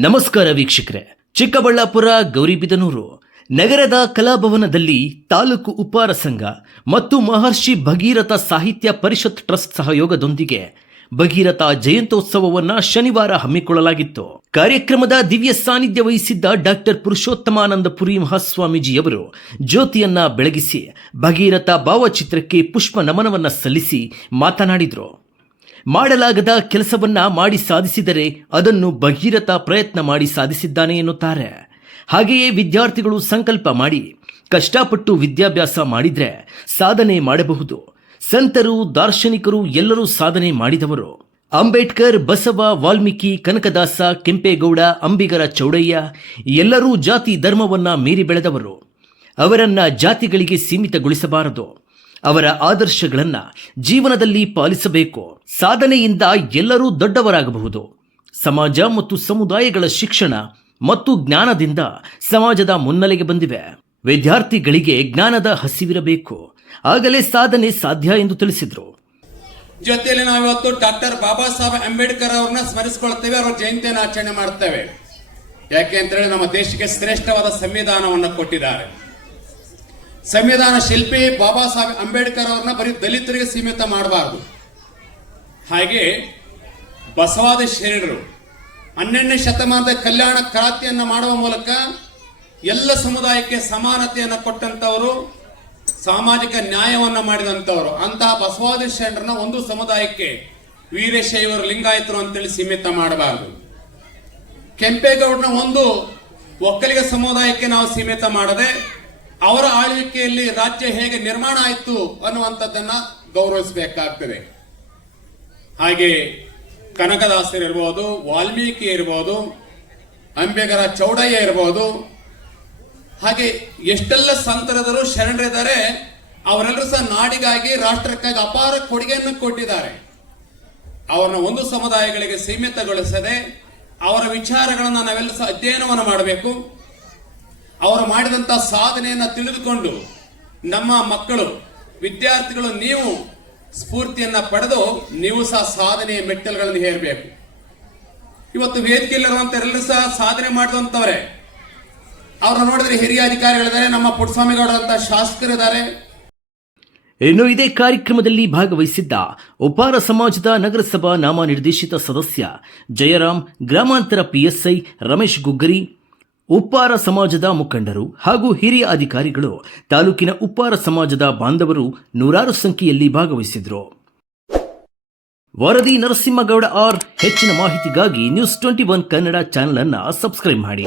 ನಮಸ್ಕಾರ ವೀಕ್ಷಕರೇ. ಚಿಕ್ಕಬಳ್ಳಾಪುರ, ಗೌರಿಬಿದನೂರು. ನಗರದ ಕಲಾಭವನದಲ್ಲಿ ತಾಲೂಕು ಉಪಾರ ಸಂಘ ಮತ್ತು ಮಹರ್ಷಿ ಭಗೀರಥ ಸಾಹಿತ್ಯ ಪರಿಷತ್ ಟ್ರಸ್ಟ್ ಸಹಯೋಗದೊಂದಿಗೆ ಭಗೀರಥ ಜಯಂತ್ಯೋತ್ಸವವನ್ನು ಶನಿವಾರ ಹಮ್ಮಿಕೊಳ್ಳಲಾಗಿತ್ತು. ಕಾರ್ಯಕ್ರಮದ ದಿವ್ಯ ಸಾನ್ನಿಧ್ಯ ವಹಿಸಿದ್ದ ಡಾಕ್ಟರ್ ಪುರುಷೋತ್ತಮಾನಂದಪುರಿ ಮಹಾಸ್ವಾಮೀಜಿಯವರು ಜ್ಯೋತಿಯನ್ನ ಬೆಳಗಿಸಿ ಭಗೀರಥ ಭಾವಚಿತ್ರಕ್ಕೆ ಪುಷ್ಪ ನಮನವನ್ನು ಸಲ್ಲಿಸಿ ಮಾತನಾಡಿದರು. ಮಾಡಲಾಗದ ಕೆಲಸವನ್ನ ಮಾಡಿ ಸಾಧಿಸಿದರೆ ಅದನ್ನು ಭಗೀರಥ ಪ್ರಯತ್ನ ಮಾಡಿ ಸಾಧಿಸಿದ್ದಾನೆ ಎನ್ನುತ್ತಾರೆ. ಹಾಗೆಯೇ ವಿದ್ಯಾರ್ಥಿಗಳು ಸಂಕಲ್ಪ ಮಾಡಿ, ಕಷ್ಟಪಟ್ಟು ವಿದ್ಯಾಭ್ಯಾಸ ಮಾಡಿದ್ರೆ ಸಾಧನೆ ಮಾಡಬಹುದು. ಸಂತರು, ದಾರ್ಶನಿಕರು ಎಲ್ಲರೂ ಸಾಧನೆ ಮಾಡಿದವರು. ಅಂಬೇಡ್ಕರ್, ಬಸವ, ವಾಲ್ಮೀಕಿ, ಕನಕದಾಸ, ಕೆಂಪೇಗೌಡ, ಅಂಬಿಗರ ಚೌಡಯ್ಯ ಎಲ್ಲರೂ ಜಾತಿ ಧರ್ಮವನ್ನ ಮೀರಿ ಬೆಳೆದವರು. ಅವರನ್ನ ಜಾತಿಗಳಿಗೆ ಸೀಮಿತಗೊಳಿಸಬಾರದು. ಅವರ ಆದರ್ಶಗಳನ್ನ ಜೀವನದಲ್ಲಿ ಪಾಲಿಸಬೇಕು. ಸಾಧನೆಯಿಂದ ಎಲ್ಲರೂ ದೊಡ್ಡವರಾಗಬಹುದು. ಸಮಾಜ ಮತ್ತು ಸಮುದಾಯಗಳ ಶಿಕ್ಷಣ ಮತ್ತು ಜ್ಞಾನದಿಂದ ಸಮಾಜದ ಮುನ್ನೆಲೆಗೆ ಬಂದಿವೆ. ವಿದ್ಯಾರ್ಥಿಗಳಿಗೆ ಜ್ಞಾನದ ಹಸಿವಿರಬೇಕು. ಆಗಲೇ ಸಾಧನೆ ಸಾಧ್ಯ ಎಂದು ತಿಳಿಸಿದರು. ಜೊತೆಯಲ್ಲಿ ನಾವಿವತ್ತು ಡಾಕ್ಟರ್ ಬಾಬಾ ಸಾಹೇಬ್ ಅಂಬೇಡ್ಕರ್ ಅವ್ರನ್ನ ಸ್ಮರಿಸಿಕೊಳ್ತೇವೆ, ಅವರ ಜಯಂತಿಯನ್ನು ಆಚರಣೆ ಮಾಡ್ತೇವೆ. ಯಾಕೆ ಅಂತ ಹೇಳಿ ನಮ್ಮ ದೇಶಕ್ಕೆ ಶ್ರೇಷ್ಠವಾದ ಸಂವಿಧಾನವನ್ನು ಕೊಟ್ಟಿದ್ದಾರೆ. ಸಂವಿಧಾನ ಶಿಲ್ಪಿ ಬಾಬಾ ಸಾಹೇಬ್ ಅಂಬೇಡ್ಕರ್ ಅವ್ರನ್ನ ಬರೀ ದಲಿತರಿಗೆ ಸೀಮಿತ ಮಾಡಬಾರದು. ಹಾಗೆ ಬಸವಾದಿ ಶರಣರು ಹನ್ನೆರಡನೇ ಶತಮಾನದ ಕಲ್ಯಾಣ ಕ್ರಾಂತಿಯನ್ನು ಮಾಡುವ ಮೂಲಕ ಎಲ್ಲ ಸಮುದಾಯಕ್ಕೆ ಸಮಾನತೆಯನ್ನು ಕೊಟ್ಟಂತವರು ಸಾಮಾಜಿಕ ನ್ಯಾಯವನ್ನು ಮಾಡಿದಂತವರು ಅಂತಹ ಬಸವಾದಿ ಶರಣರನ್ನ ಒಂದು ಸಮುದಾಯಕ್ಕೆ ವೀರಶೈವರು ಲಿಂಗಾಯತರು ಅಂತೇಳಿ ಸೀಮಿತ ಮಾಡಬಾರದು. ಕೆಂಪೇಗೌಡನ ಒಂದು ಒಕ್ಕಲಿಗ ಸಮುದಾಯಕ್ಕೆ ನಾವು ಸೀಮಿತ ಮಾಡದೆ ಅವರ ಆಳ್ವಿಕೆಯಲ್ಲಿ ರಾಜ್ಯ ಹೇಗೆ ನಿರ್ಮಾಣ ಆಯಿತು ಅನ್ನುವಂಥದ್ದನ್ನ ಗೌರವಿಸಬೇಕಾಗ್ತದೆ. ಹಾಗೆ ಕನಕದಾಸರು ಇರ್ಬೋದು, ವಾಲ್ಮೀಕಿ ಇರ್ಬೋದು, ಅಂಬೇಗರ ಚೌಡಯ್ಯ ಇರ್ಬೋದು, ಹಾಗೆ ಎಷ್ಟೆಲ್ಲ ಸಂತರದರು ಶರಣರಿದ್ದಾರೆ, ಅವರೆಲ್ಲರೂ ಸಹ ನಾಡಿಗಾಗಿ, ರಾಷ್ಟ್ರಕ್ಕಾಗಿ ಅಪಾರ ಕೊಡುಗೆಯನ್ನು ಕೊಟ್ಟಿದ್ದಾರೆ. ಅವರನ್ನ ಒಂದು ಸಮುದಾಯಗಳಿಗೆ ಸೀಮಿತಗೊಳಿಸದೆ ಅವರ ವಿಚಾರಗಳನ್ನು ನಾವೆಲ್ಲ ಸಹ ಅಧ್ಯಯನವನ್ನು ಮಾಡಬೇಕು. ಅವರು ಮಾಡಿದಂತಹ ಸಾಧನೆಯನ್ನ ತಿಳಿದುಕೊಂಡು ನಮ್ಮ ಮಕ್ಕಳು, ವಿದ್ಯಾರ್ಥಿಗಳು ನೀವು ಸ್ಫೂರ್ತಿಯನ್ನ ಪಡೆದು ನೀವು ಸಹ ಸಾಧನೆಯ ಮೆಟ್ಟಲುಗಳನ್ನು ಹೇರಬೇಕು. ಇವತ್ತು ವೇದಿಕೆಯಲ್ಲಿರುವಂತ ಎಲ್ಲರೂ ಸಹ ಸಾಧನೆ ಮಾಡಿದಂತವ್ರೆ. ಅವರು ನೋಡಿದ್ರೆ ಹಿರಿಯ ಅಧಿಕಾರಿಗಳಿದ್ದಾರೆ, ನಮ್ಮ ಪುಟ್ಟಸ್ವಾಮಿಗೌಡರಂತ ಶಾಸಕರಿದ್ದಾರೆ. ಇನ್ನು ಇದೇ ಕಾರ್ಯಕ್ರಮದಲ್ಲಿ ಭಾಗವಹಿಸಿದ್ದ ಉಪಾರ ಸಮಾಜದ ನಗರಸಭಾ ನಾಮ ನಿರ್ದೇಶಿತ ಸದಸ್ಯ ಜಯರಾಮ್, ಗ್ರಾಮಾಂತರ ಪಿಎಸ್ಐ ರಮೇಶ್ ಗುಗ್ಗರಿ ಉಪ್ಪಾರ ಸಮಾಜದ ಮುಖಂಡರು ಹಾಗೂ ಹಿರಿಯ ಅಧಿಕಾರಿಗಳು ತಾಲೂಕಿನ ಉಪ್ಪಾರ ಸಮಾಜದ ಬಾಂಧವರು ನೂರಾರು ಸಂಖ್ಯೆಯಲ್ಲಿ ಭಾಗವಹಿಸಿದ್ರು. ವರದಿ ನರಸಿಂಹಗೌಡ ಆರ್, ಹೆಚ್ಚಿನ ಮಾಹಿತಿಗಾಗಿ news twenty one Kannada channel ಅನ್ನು ಸಬ್ಸ್ಕ್ರೈಬ್ ಮಾಡಿ.